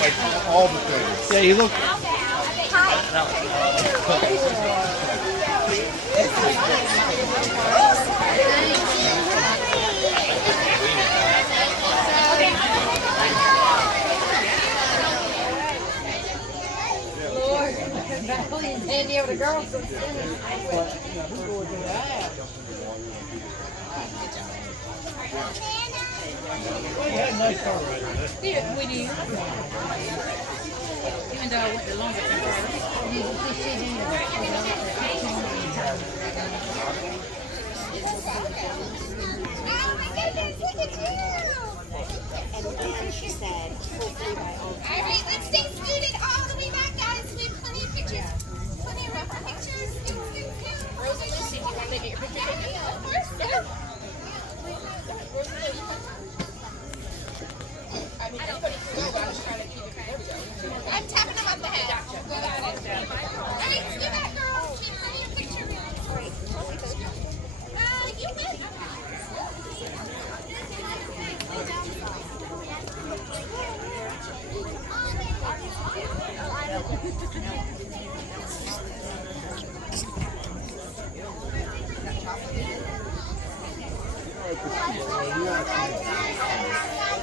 like all the things. Yeah, you look. Any of the girls from We had a nice car right there. we do. Even though I went the longer than first. She said, alright, let's stay scooted all the way back, guys. We have plenty of pictures. Plenty of room for pictures. Rose and Lucy, do you want to get your picture taken? Of course, yeah. I mean, anybody can go, but I was trying to keep it. There we go. I'm tapping them on the head. Gotcha. We got it. Alright, do that, girls. We have plenty of picture room. Great. You win.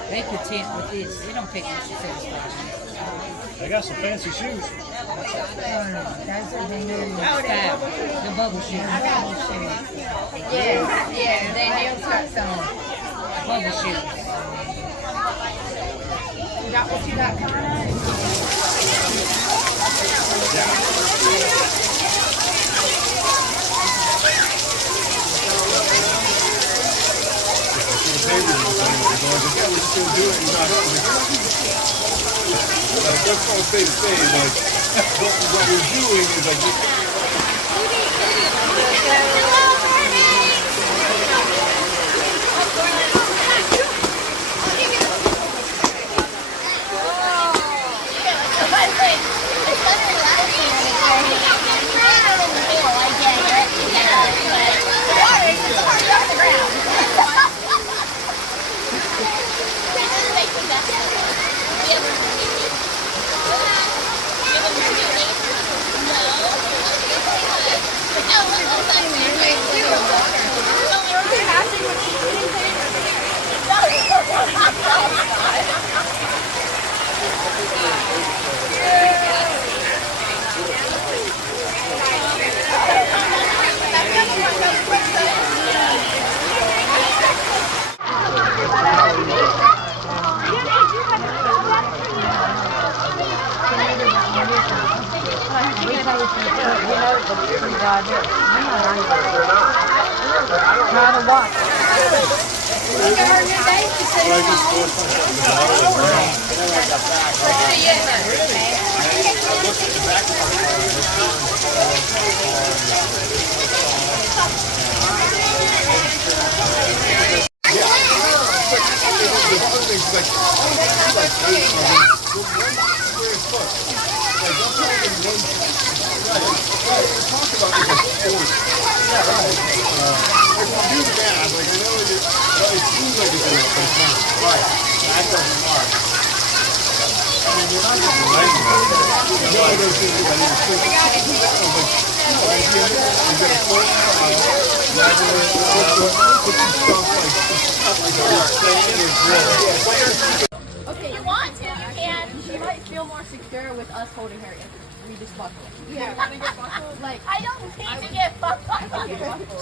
They could tent with this. They don't take much to satisfy. They got some fancy shoes. No. Those are the new style. The bubble shoes. Yeah, they nails got some bubble shoes. You got what you got coming on? That's all stay the same. Like, what we're doing is like just. Try to watch. Okay, you want to, you can. She might feel more secure with us holding her if we just buckle. Yeah, want to get buckled? Like, I don't need to get buckled.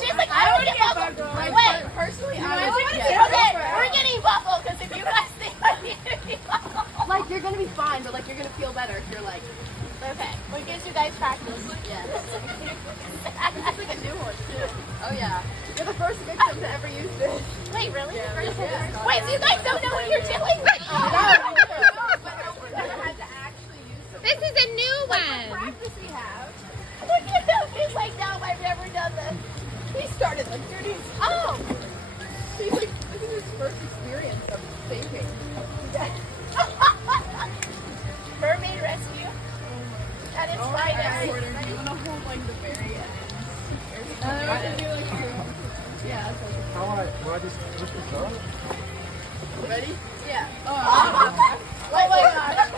She's like, I don't need to get buckled. Wait, personally, I would get buckled. Okay, we're getting buckled because if you guys think I need to be buckled. Like, you're going to be fine, but like, you're going to feel better if you're like, okay. Well, it gives you guys practice. Yeah. It's like a new horse, too. Oh, yeah. You're the first victim to ever use this. Wait, really? Yeah, wait, so you guys don't know what you're doing? This is a new one. Practice we have. Look at him. He's like, no, I've never done this. He started like 30. Oh. He's like, this is his first experience of thinking. Mermaid rescue. And it's Friday. You want to hold like the very end. Yeah. How I just lift this up? Ready? Yeah. Oh my gosh.